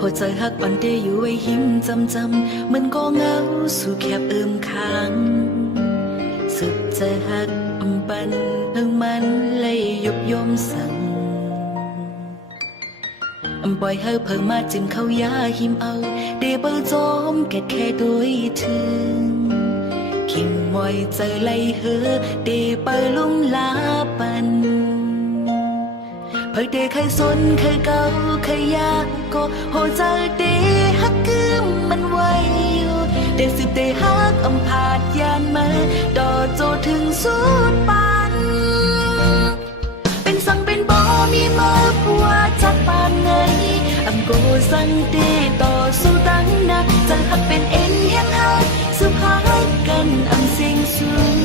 หัวใจหักปันเดอยู่ไว้หิมจำมันก็เหงาสู่แคบค้างสุดใจหักปันเพิ่งมันเลยยุบยมสั่งปล่อยให้เพิ่งมาจิ้มเข้ายาหิมเอาเดเปิลจอมแค่โดยถึงขิมมอยใจไล่เฮอเดเปิลลุ่มลาปันเพิ่งเดใครสนใครเก่าใครยากก็หัวใจเดฮักกึมมันไว้อยู่เดสิเดฮักพาดยานมาดอโจถึงสุดปันเป็นสังเป็นบ่มีมาผัวจักปานไงโกสังเดต่อสู้ตั้งนักจะหักเป็นเอ็นแห้งหักสุภาพกันเสียงสูง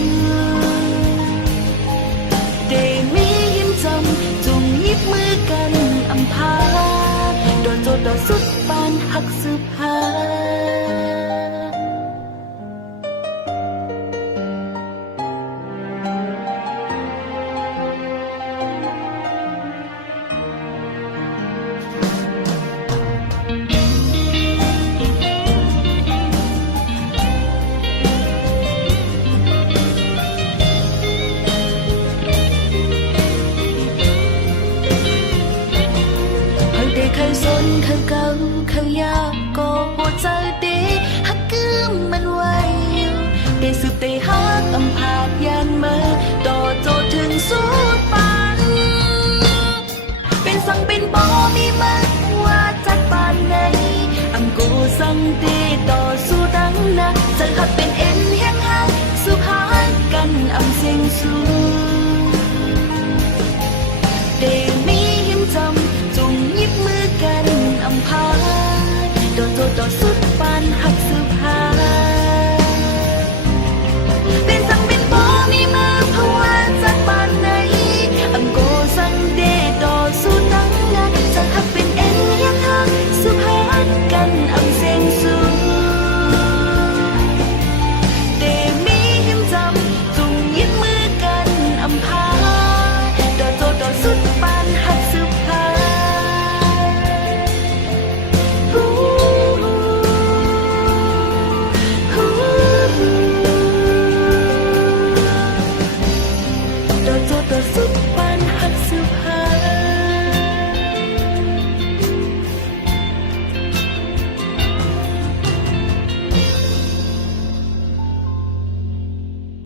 เดมียิ้มจำจุงยิบมือกันพาโดนโจต่อสุดปานหักสุภาเคยสนเคยเก่าเคยยากก็หัวใจเดฮักกึมมันไว้อยู่เดสืบเดฮักพาดยานมาต่อโจถึงสุดปันเป็นสังเป็นบ่มีมาว่าจักปานไงโกสังเดต่อสู้ดังนักจะหักเป็นเอ็นแห้งหักสุภาพกันเสียงสูงเดมียิ้มจำจุงยิบมือกันพาโดนโจต่อสุดปานหักสุภา